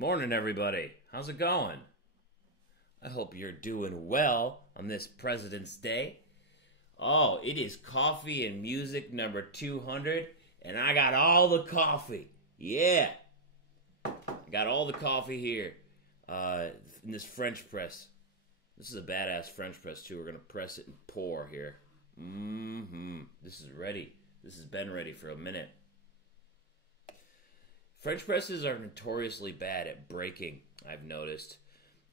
Morning, everybody. How's it going? I hope you're doing well on this President's Day. Oh, it is coffee and music number 200, and I got all the coffee. Yeah. I got all the coffee here in this French press. This is a badass French press, too. We're going to press it and pour here. This is ready. This has been ready for a minute. French presses are notoriously bad at breaking, I've noticed.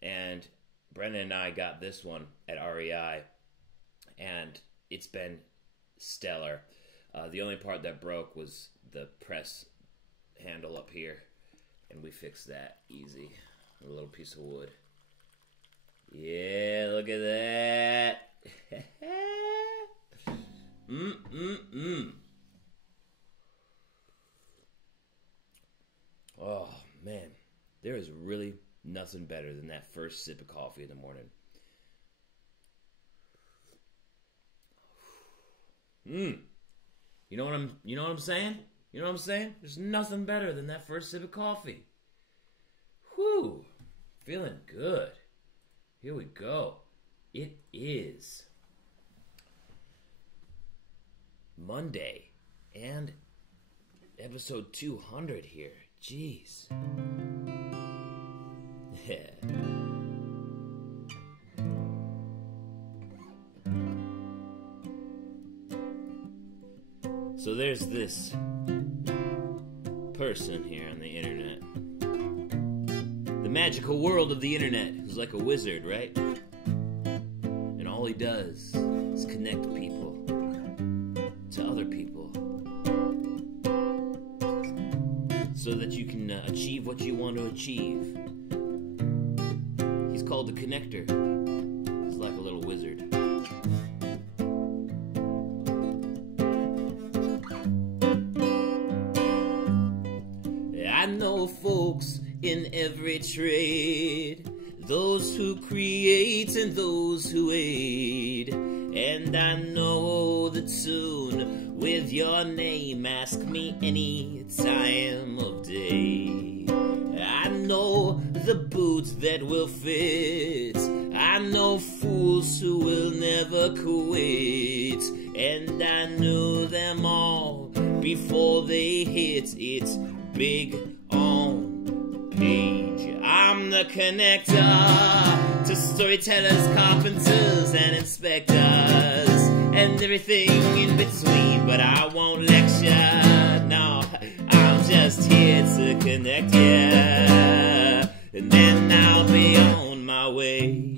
And Brendan and I got this one at REI, and it's been stellar. The only part that broke was the press handle up here, and we fixed that easy with a little piece of wood. Yeah, look at that. Oh, man, there is really nothing better than that first sip of coffee in the morning. You know what I'm saying? You know what I'm saying? There's nothing better than that first sip of coffee. Whew, feeling good. Here we go. It is Monday and episode 200 here. Jeez. Yeah. So there's this person here on the internet. The magical world of the internet, who's like a wizard, right? And all he does is connect people to other people, so that you can achieve what you want to achieve. He's called the Connector. He's like a little wizard. I know folks in every trade, those who create and those who aid. And I know the tune with your name, ask me any time of day. I know the boots that will fit, I know fools who will never quit. And I knew them all before they hit it big on page. I'm the connector to storytellers, carpenters, and inspectors, and everything in between. But I won't lecture, no, I'm just here to connect ya, and then I'll be on my way.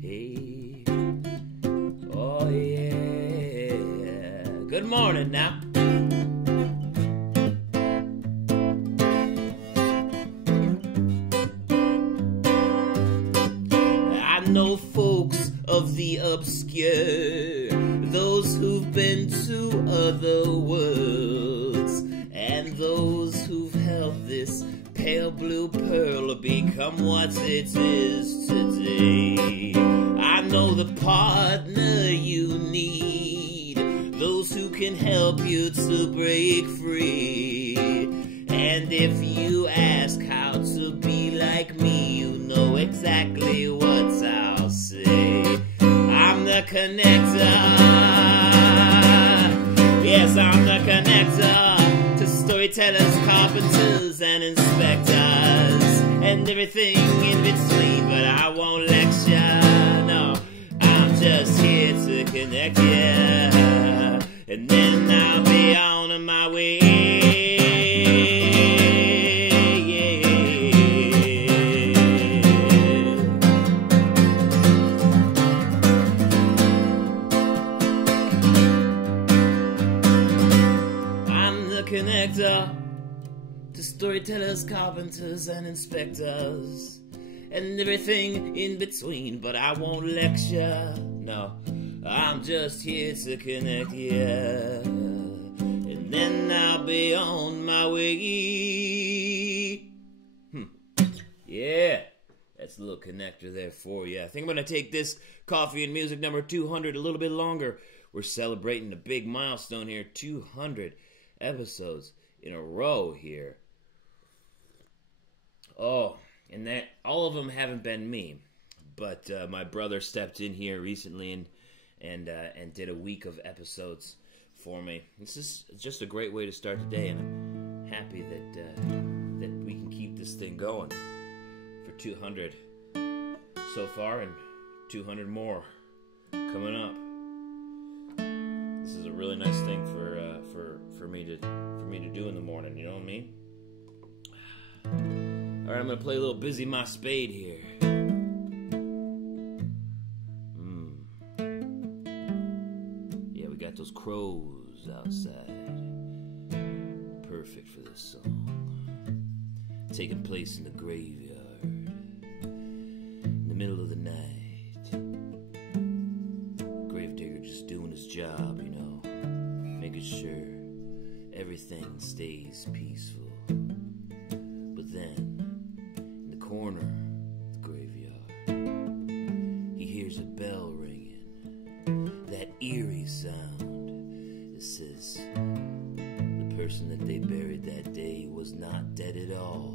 Hey. Oh yeah. Good morning now. I know folks of the obscure, those who've been to other worlds, and those who've helped this pale blue pearl become what it is today. I know the partner you need, those who can help you to break free. And if you ask how to be like me, you know exactly what I'll say. I'm the connector. Yes, I'm the connector to storytellers, carpenters, and inspectors, and everything in between. But I won't lecture, no, I'm just here to connect ya, and then I'll be on my way. Connector to storytellers, carpenters, and inspectors, and everything in between. But I won't lecture, no, I'm just here to connect ya, and then I'll be on my way. Yeah, that's a little connector there for you. I think I'm gonna take this coffee and music number 200 a little bit longer. We're celebrating a big milestone here, 200 episodes in a row here. Oh, and that all of them haven't been me, but my brother stepped in here recently and did a week of episodes for me. This is just a great way to start the day, and I'm happy that we can keep this thing going for 200 so far, and 200 more coming up. This is a really nice thing for me to do in the morning. You know what I mean? All right, I'm gonna play a little "Busy My Spade" here. Yeah, we got those crows outside. Perfect for this song. Taking place in the graveyard in the middle of the night. Gravedigger just doing his job, you know, making sure everything stays peaceful. But then, in the corner of the graveyard, he hears a bell ringing. That eerie sound that says the person that they buried that day was not dead at all.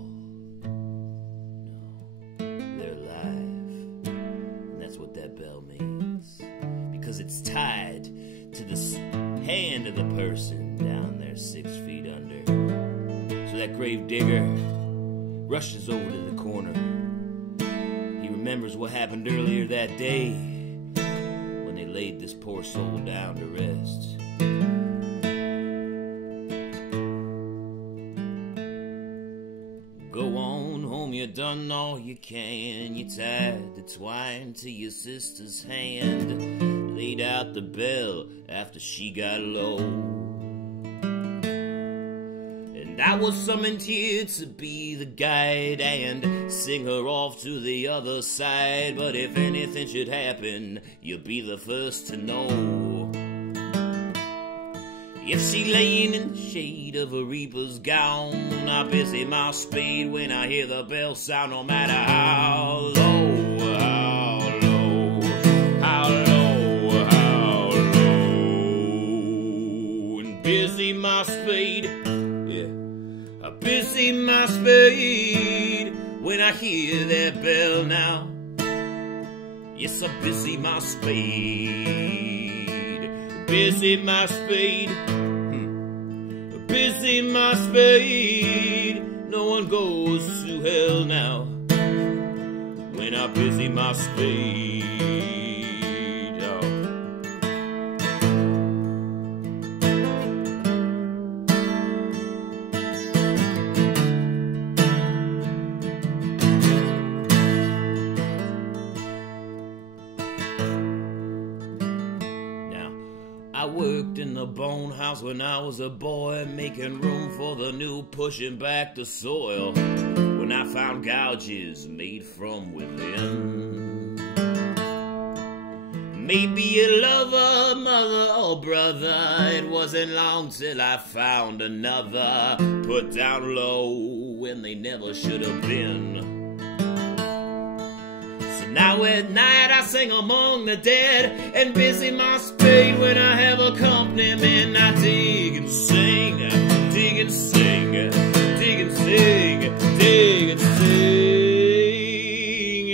No, they're alive. And that's what that bell means. Because it's tied to the hand of the person down there 6 feet under. So that grave digger rushes over to the corner. He remembers what happened earlier that day when they laid this poor soul down to rest. Go on home, you done all you can. You tied the twine to your sister's hand, laid out the bell after she got low. And I was summoned here to be the guide and sing her off to the other side. But if anything should happen, you'll be the first to know. If she laying in the shade of a reaper's gown, I busy my spade when I hear the bell sound, no matter how low, how low, how low, how low. And busy my spade, yeah, I busy my spade when I hear that bell now. Yes, I busy my spade, busy my spade, busy my spade. No one goes to hell now when I busy my spade. Oh. I worked in the bone house when I was a boy, making room for the new, pushing back the soil. When I found gouges made from within, maybe a lover, mother, or brother. It wasn't long till I found another, put down low when they never should have been. Now at night I sing among the dead and busy my spade when I have a accompaniment. I dig and sing, dig and sing, dig and sing, dig and sing,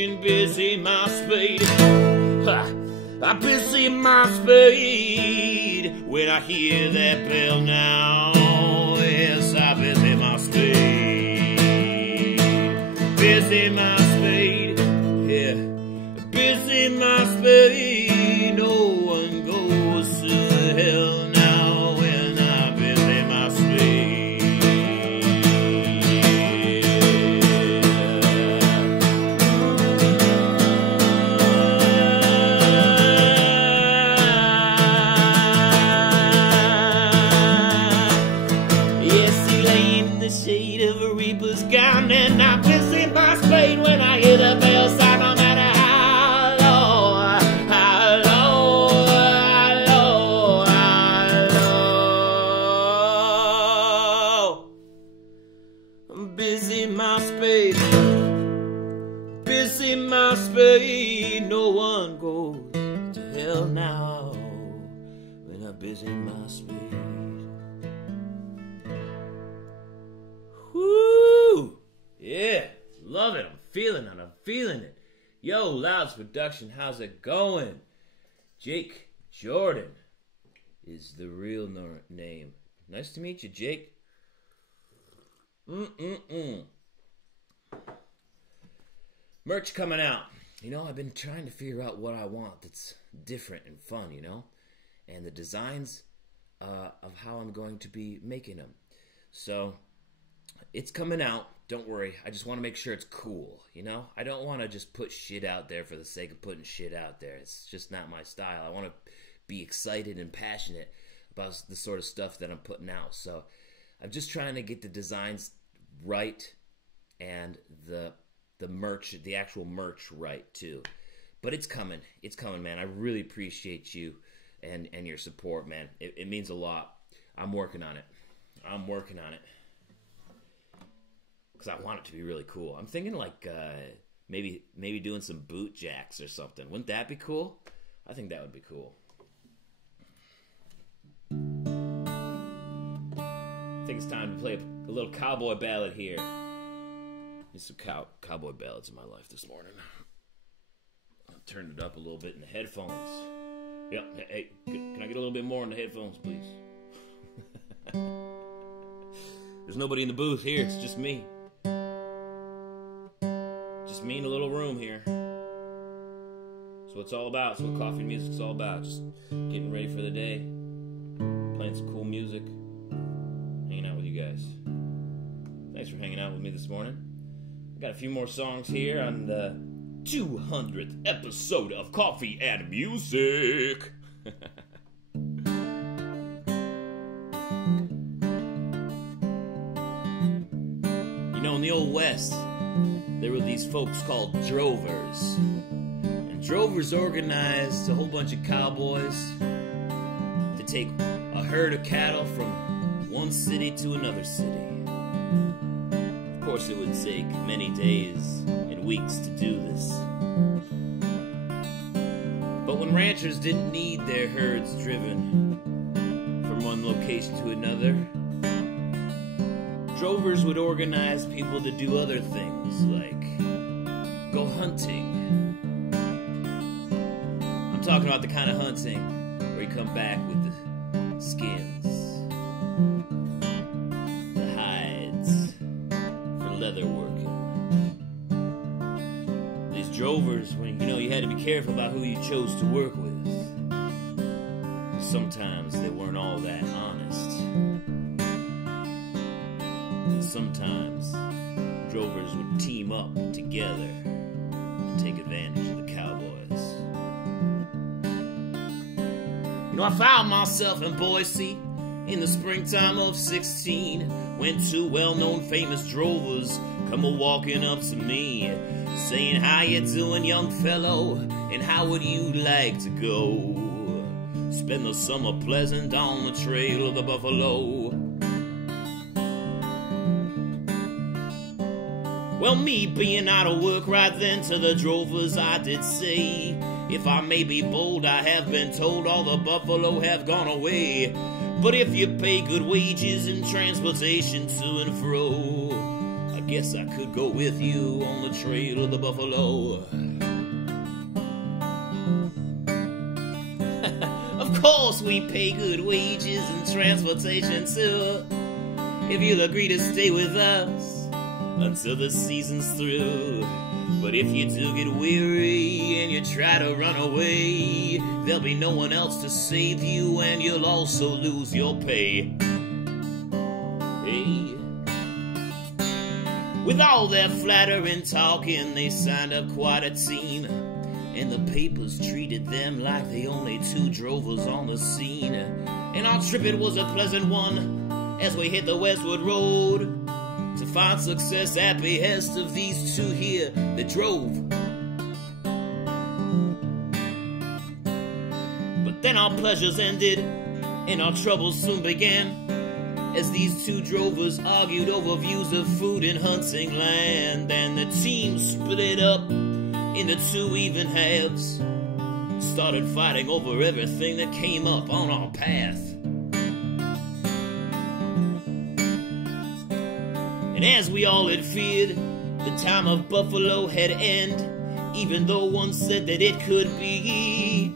and busy my spade. I busy my spade when I hear that bell now. Yes, I busy my spade, busy my spade, yeah. Busy my spade, no one goes to hell now when I busy my spade. Yes, he lay in the shade of a reaper's gown, and I busy my spade when I hear the bell sound. No matter busy my spade, busy my spade. No one goes to hell now when I busy my spade. Woo! Yeah, love it. I'm feeling it. Yo, Louds Production, how's it going? Jake Jordan is the real name. Nice to meet you, Jake. Merch coming out. You know, I've been trying to figure out what I want that's different and fun, you know? And the designs of how I'm going to be making them. So, it's coming out. Don't worry. I just want to make sure it's cool, you know? I don't want to just put shit out there for the sake of putting shit out there. It's just not my style. I want to be excited and passionate about the sort of stuff that I'm putting out. So, I'm just trying to get the designs right and the merch, the actual merch right too. But it's coming. It's coming, man. I really appreciate you and your support, man. It means a lot. I'm working on it. Because I want it to be really cool. I'm thinking like maybe doing some boot jacks or something. Wouldn't that be cool? I think that would be cool. I think it's time to play a little cowboy ballad here. There's some cowboy ballads in my life this morning. I turned it up a little bit in the headphones. Yeah, hey, can I get a little bit more in the headphones, please? There's nobody in the booth here. It's just me. Just me in a little room here. That's what it's all about. That's what coffee and music's all about. Just getting ready for the day. Playing some cool music. Hanging out with you guys. Thanks for hanging out with me this morning. Got a few more songs here on the 200th episode of Coffee and Music. You know, in the Old West, there were these folks called drovers. And drovers organized a whole bunch of cowboys to take a herd of cattle from one city to another city. Of course, it would take many days and weeks to do this. But when ranchers didn't need their herds driven from one location to another, drovers would organize people to do other things, like go hunting. I'm talking about the kind of hunting where you come back with the skins, the hides, for leather working. These drovers, when you had to be careful about who you chose to work with. Sometimes they weren't all that honest. Sometimes drovers would team up together and take advantage of the cowboys. I found myself in Boise in the springtime of 16, when two well-known famous drovers come a-walking up to me, saying, "How you doing, young fellow, and how would you like to go spend the summer pleasant on the trail of the buffalo?" Well, me being out of work right then, to the drovers I did say, "If I may be bold, I have been told all the buffalo have gone away. But if you pay good wages and transportation to and fro, I guess I could go with you on the trail of the buffalo." Of course we pay good wages and transportation too, if you'll agree to stay with us until the season's through. But if you do get weary and you try to run away, there'll be no one else to save you, and you'll also lose your pay. Hey. With all their flattering talking, they signed up quite a team, and the papers treated them like the only two drovers on the scene. And our trip, it was a pleasant one, as we hit the westward road to find success at behest of these two here that drove. But then our pleasures ended and our troubles soon began, as these two drovers argued over views of food and hunting land. And the team split up into two even halves, started fighting over everything that came up on our path. And as we all had feared, the time of Buffalo had end, even though one said that it could be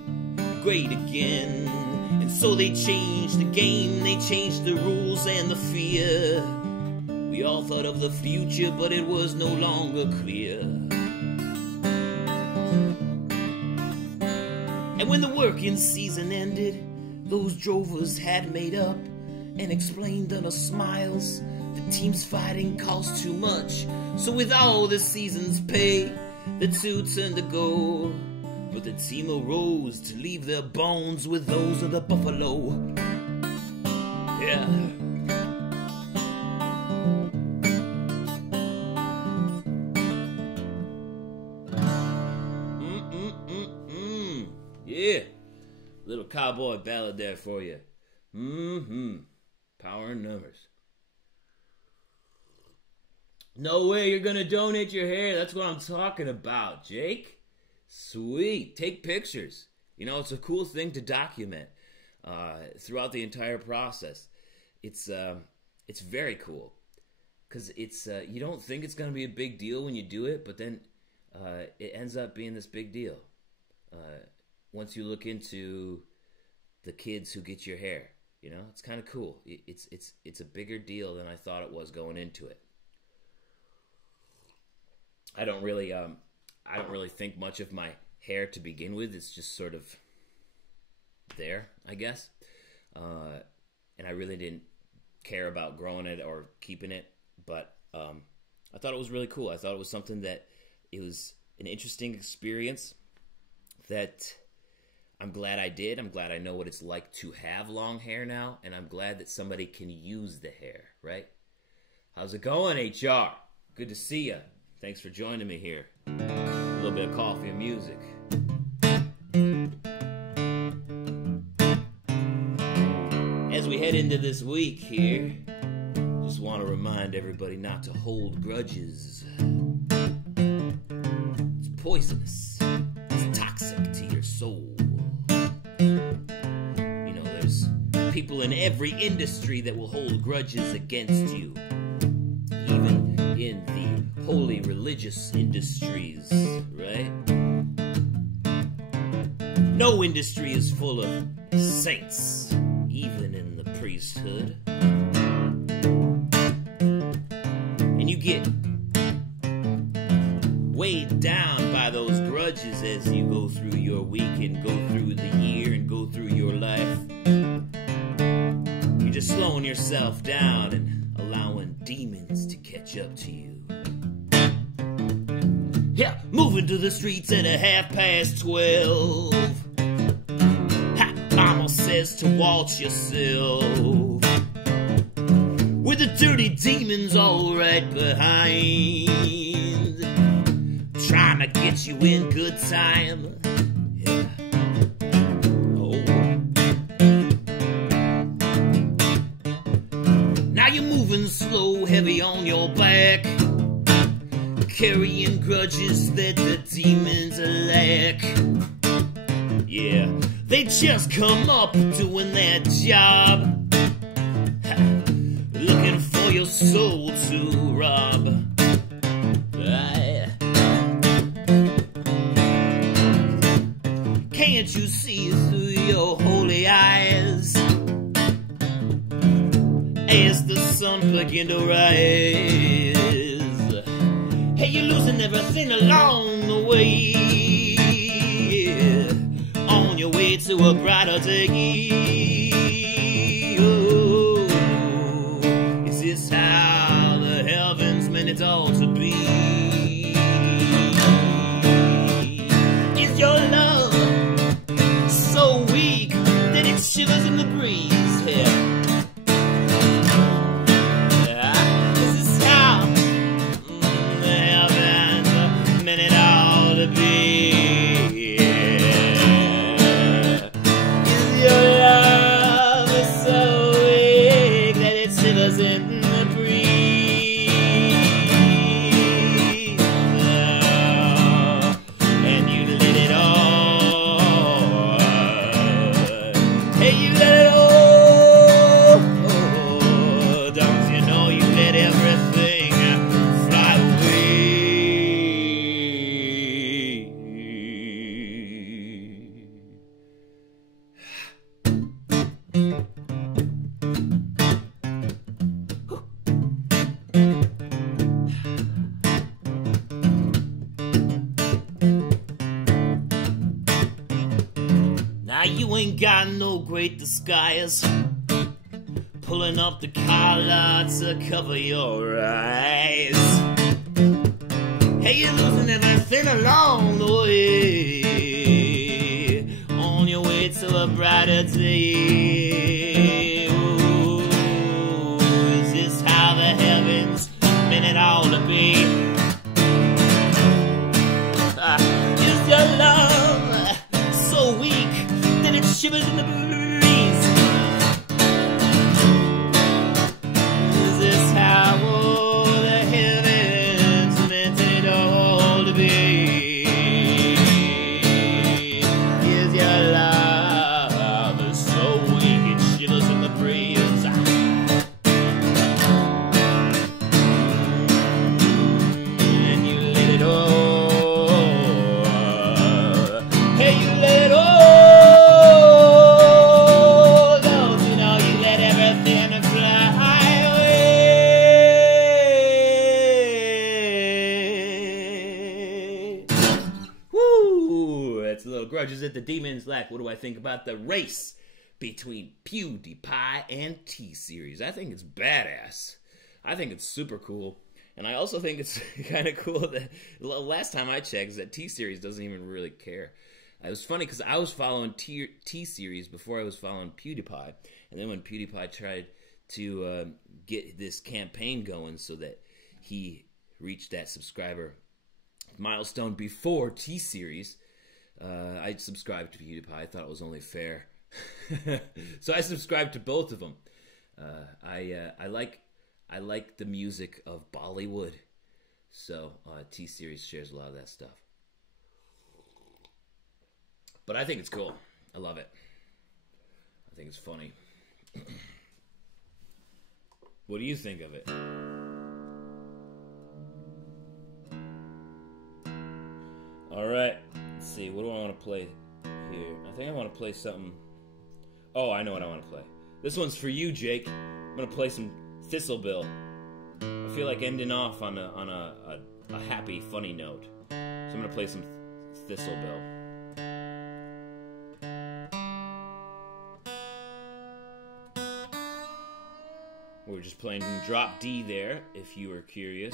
great again. And so they changed the game, they changed the rules and the fear. We all thought of the future, but it was no longer clear. And when the working season ended, those drovers had made up and explained under smiles, the team's fighting cost too much. So with all the season's pay, the two turned to go. But the team arose to leave their bones with those of the buffalo. Yeah. Yeah. Little cowboy ballad there for you. Power in numbers. No way you're gonna donate your hair. That's what I'm talking about, Jake. Sweet. Take pictures. You know, it's a cool thing to document throughout the entire process. It's very cool because it's you don't think it's gonna be a big deal when you do it, but then it ends up being this big deal once you look into the kids who get your hair. You know, it's kind of cool. It's a bigger deal than I thought it was going into it. I don't really think much of my hair to begin with. It's just sort of there, I guess. And I really didn't care about growing it or keeping it, but I thought it was really cool. I thought it was something that it was an interesting experience that I'm glad I did. I'm glad I know what it's like to have long hair now, and I'm glad that somebody can use the hair, right? How's it going, HR? Good to see you. Thanks for joining me here. A little bit of coffee and music. As we head into this week here, just want to remind everybody not to hold grudges. It's poisonous. It's toxic to your soul. You know, there's people in every industry that will hold grudges against you. Even in the holy religious industries, right? No industry is full of saints, even in the priesthood. And you get weighed down by those grudges as you go through your week and go through the year and go through your life. You're just slowing yourself down and allowing demons to catch up to you. Yeah, moving to the streets at 12:30. Ha, mama says to watch yourself, with the dirty demons all right behind, trying to get you in good time. Yeah. Oh. Now you're moving slow, heavy on your back, carrying grudges that the demons lack. Yeah, they just come up doing their job, looking for your soul to rob. Can't you see through your holy eyes as the sun begin to rise? Hey, you're losing everything along the way, on your way to a brighter day. Oh, is this how the heavens meant it all to be? Is your love so weak that it shivers in the breeze? Yeah. In the breeze. you ain't got no great disguise, pulling up the collar to cover your eyes. Hey, you're losing everything along the way, on your way to a brighter day. Ooh, is this how the heavens meant it all to be? Is your love so weak that it shivers in the breeze? Is this how the heavens meant it all to be? Is your love so weak it shivers in the breeze? And you let it all. Grudges at the Demon's Lack. What do I think about the race between PewDiePie and T-Series? I think it's badass. I think it's super cool. And I also think it's kind of cool that last time I checked is that T-Series doesn't even really care. It was funny because I was following T-Series before I was following PewDiePie. And then when PewDiePie tried to get this campaign going so that he reached that subscriber milestone before T-Series, I subscribed to PewDiePie. I thought it was only fair. So I subscribed to both of them. I like the music of Bollywood. So T-Series shares a lot of that stuff. But I think it's cool. I love it. I think it's funny. What do you think of it? All right. Let's see, what do I want to play here? I think I want to play something. Oh, I know what I want to play. This one's for you, Jake. I'm going to play some Thistle Bill. I feel like ending off on a happy, funny note. So I'm going to play some Thistle Bill. We're just playing drop D there, if you were curious.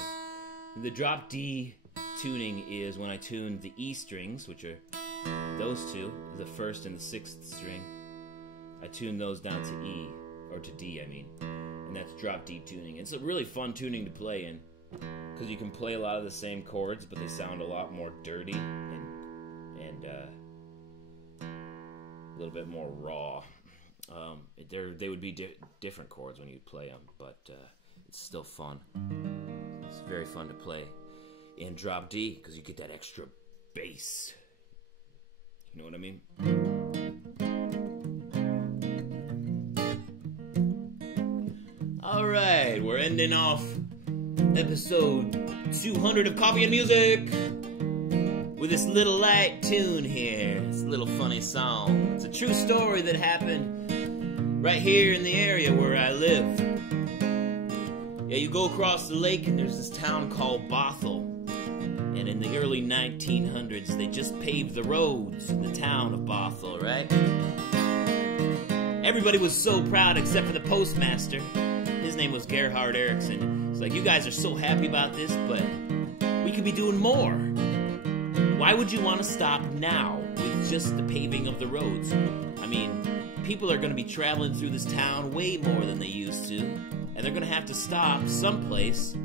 The drop D tuning is when I tune the E strings, which are those two, the first and the sixth string. I tune those down to E, or to D, I mean. And that's drop D tuning. It's a really fun tuning to play in, because you can play a lot of the same chords, but they sound a lot more dirty and a little bit more raw. They would be different chords when you play them, but it's still fun. It's very fun to play in drop D because you get that extra bass. You know what I mean? All right, we're ending off episode 200 of Coffee and Music with this little light tune here. This little funny song. It's a true story that happened right here in the area where I live. Yeah, you go across the lake and there's this town called Bothell. And in the early 1900s, they just paved the roads in the town of Bothell, right? Everybody was so proud except for the postmaster. His name was Gerhard Erickson. It's like, you guys are so happy about this, but we could be doing more. Why would you want to stop now with just the paving of the roads? I mean, people are going to be traveling through this town way more than they used to, and they're going to have to stop someplace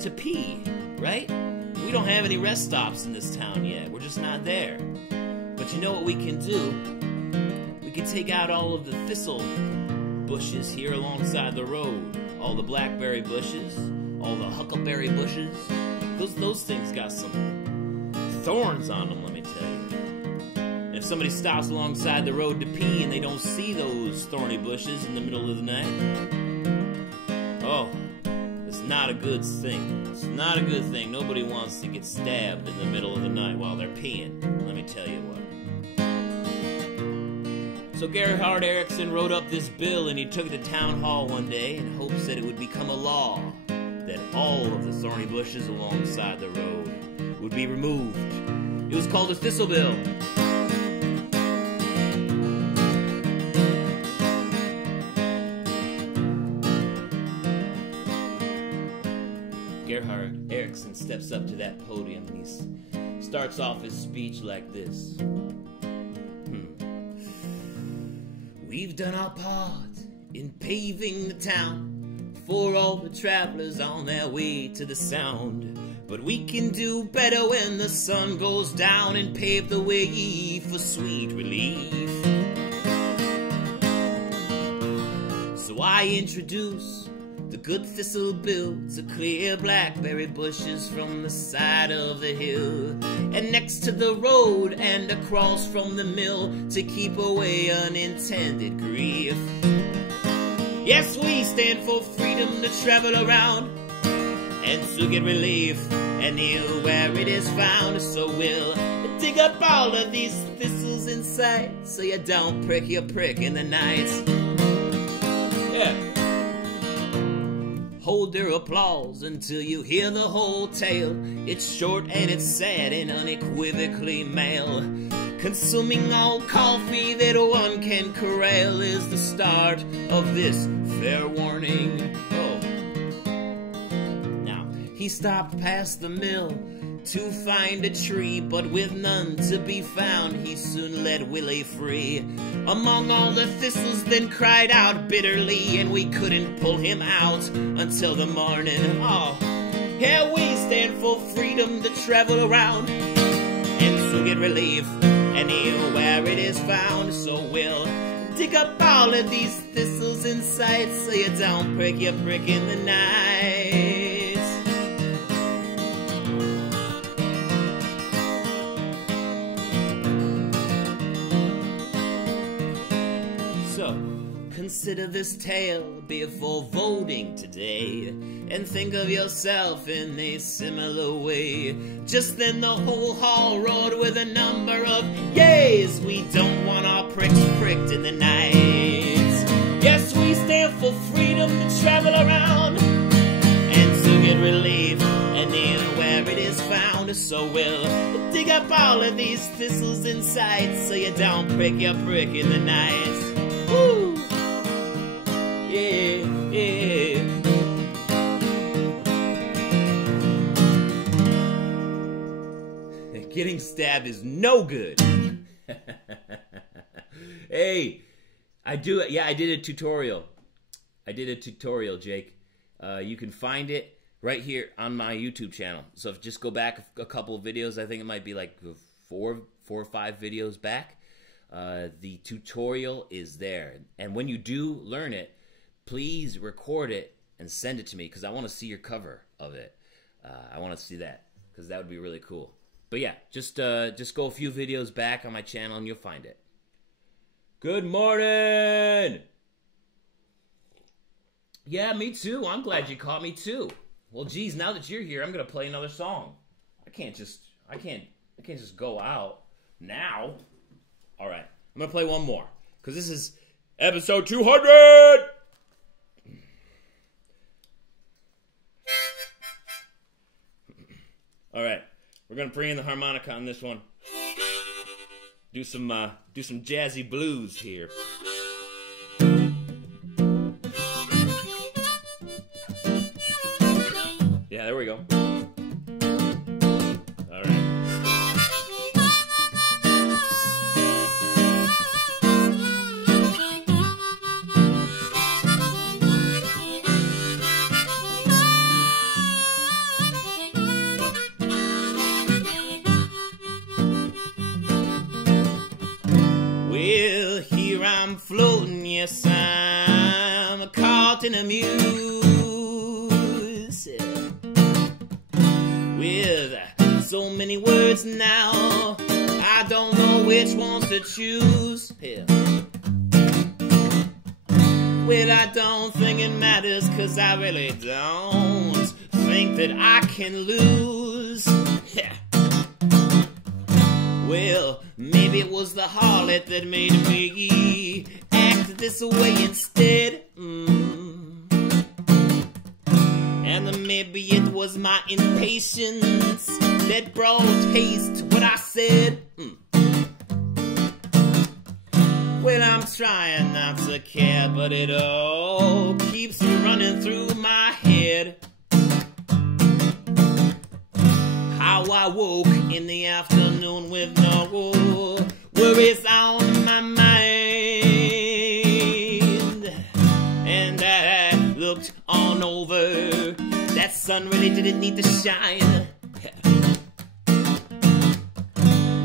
to pee, right? We don't have any rest stops in this town yet. We're just not there. But you know what we can do? We can take out all of the thistle bushes here alongside the road. All the blackberry bushes, all the huckleberry bushes. Those things got some thorns on them, let me tell you. And if somebody stops alongside the road to pee and they don't see those thorny bushes in the middle of the night, oh, it's not a good thing. It's not a good thing. Nobody wants to get stabbed in the middle of the night while they're peeing. Let me tell you what. So Gerhard Erickson wrote up this bill and he took it to town hall one day in hopes that it would become a law that all of the thorny bushes alongside the road would be removed. It was called the Thistle Bill. and steps up to that podium, and he starts off his speech like this. We've done our part in paving the town for all the travelers on their way to the sound. But we can do better when the sun goes down and pave the way for sweet relief. So I introduce the good Thistle Bill to clear blackberry bushes from the side of the hill, and next to the road and across from the mill to keep away unintended grief. Yes, we stand for freedom to travel around and to get relief and heal where it is found. So we'll dig up all of these thistles inside so you don't prick your prick in the night. Yeah. Hold your applause until you hear the whole tale. It's short and it's sad and unequivocally male. Consuming all coffee that one can corral is the start of this fair warning. Oh. Now, he stopped past the mill to find a tree, but with none to be found, he soon let Willie free among all the thistles, then cried out bitterly, and we couldn't pull him out until the morning. Oh, here we stand for freedom to travel around and to get relief and heal where it is found. So we'll dig up all of these thistles inside so you don't prick your prick in the night. So, consider this tale before voting today, and think of yourself in a similar way. Just then the whole hall roared with a number of yays. We don't want our pricks pricked in the night. Yes, we stand for freedom to travel around and to get relief and heal where it is found. So we'll dig up all of these thistles inside so you don't prick your prick in the night. Woo! Yeah, yeah. Getting stabbed is no good. Hey, I did a tutorial. Jake. You can find it right here on my YouTube channel. So if just go back a couple of videos, I think it might be like four or five videos back. The tutorial is there, and when you do learn it, please record it and send it to me, because I want to see your cover of it. I want to see that, because that would be really cool. But yeah, just go a few videos back on my channel and you'll find it. Good morning. Yeah, me too. I'm glad you caught me too. Well, geez, now that you're here, I'm gonna play another song. I can't just go out now. All right, I'm gonna play one more, because this is episode 200. All right, we're gonna bring in the harmonica on this one. Do some jazzy blues here. Yeah, there we go. All right. Well, here I'm floating, yes, I'm caught in a muse with so many words now, I don't know which ones to choose. Yeah. Well, I don't think it matters, 'cause I really don't think that I can lose. Yeah. Well, maybe it was the harlot that made me act this way instead. And then maybe it was my impatience that brought haste to what I said. Well, I'm trying not to care, but it all keeps running through my head. I woke in the afternoon with no worries on my mind. And I looked on over, that sun really didn't need to shine.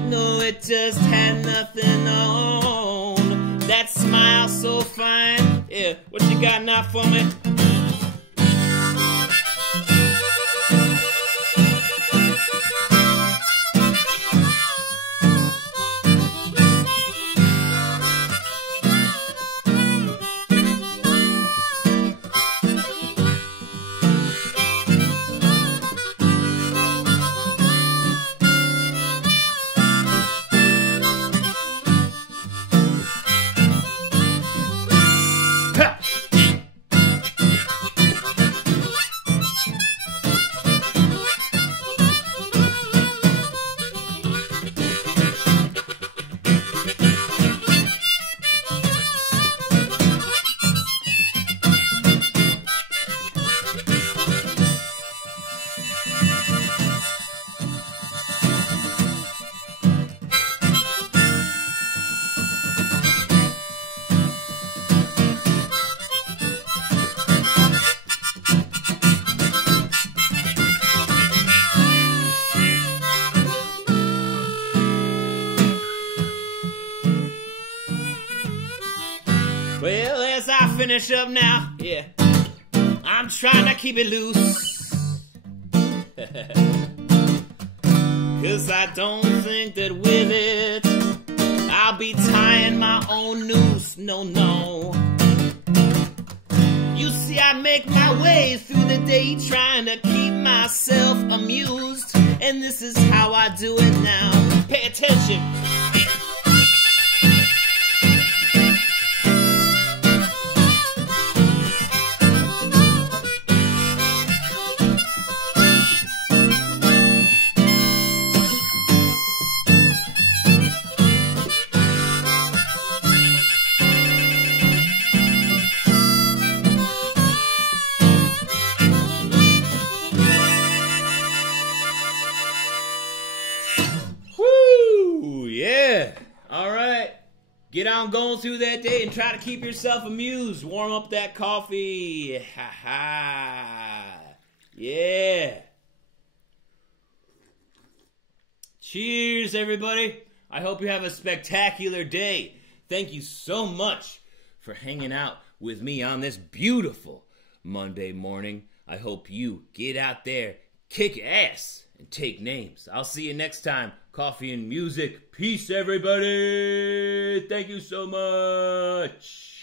No, it just had nothing on. That smile so fine. Yeah, what you got now for me? Well, as I finish up now, yeah, I'm trying to keep it loose. Cause I don't think that with it I'll be tying my own noose, no, no. You see, I make my way through the day trying to keep myself amused. And this is how I do it now. Pay attention. Get on going through that day and try to keep yourself amused. Warm up that coffee. Ha ha. Yeah. Cheers, everybody. I hope you have a spectacular day. Thank you so much for hanging out with me on this beautiful Monday morning. I hope you get out there, kick ass, and take names. I'll see you next time. Coffee and music. Peace, everybody. Thank you so much.